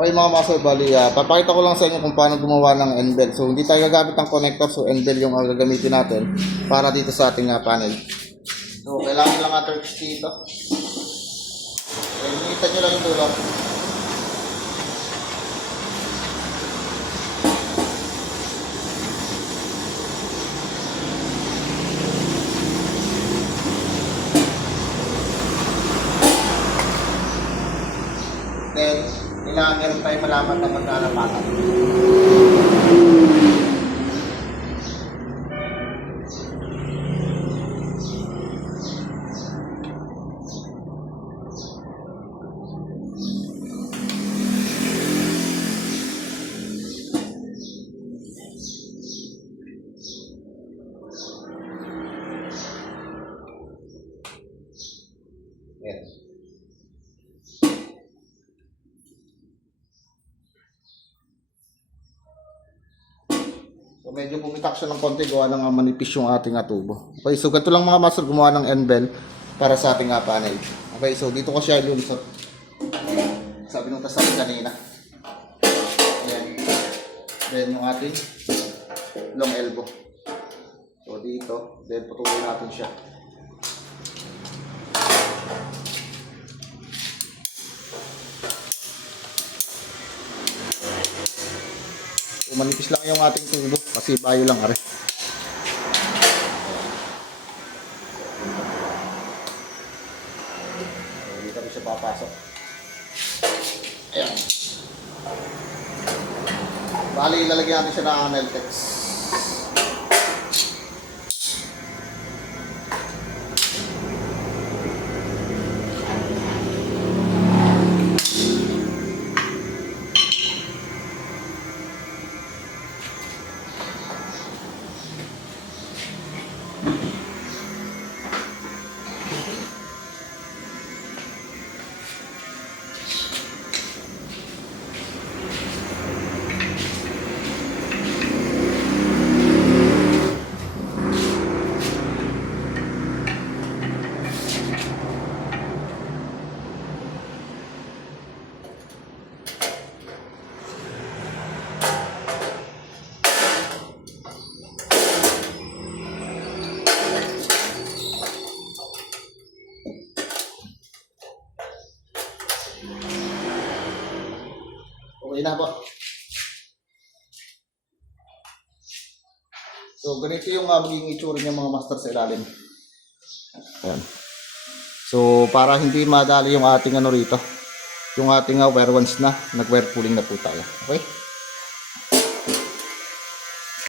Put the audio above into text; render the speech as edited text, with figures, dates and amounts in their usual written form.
Okay mga master, bali, papakita ko lang sa inyo kung paano gumawa ng end-bell. So hindi tayo gagamit ng connector, so end-bell yung gagamitin natin para dito sa ating panel. So kailangan lang ang Turkish dito. Initan nyo lang yung dulo. Then, kailangan meron tayo malaman na magkalapatan. Yes. So medyo pumitak siya ng konti, gawa ng manipis yung ating tubo. Okay, so ganito lang mga master gumawa ng end bell para sa ating panel. Okay, so dito ko siya ilulusot. Sabi nung tasabi kanina. Then yung ating long elbow. So dito, then patuloy natin siya. So, manipis lang yung ating tubo kasi bayo lang are. So, dito rin siya papasok. Ayan. Bali, ilalagyan natin siya ng Aneltex. Okay na po. So, ganito yung magiging itsura niya mga master sa ilalim. Ayan. So, para hindi madali yung ating rito, yung ating wear once na, nag-wear pulling na po tayo. Okay?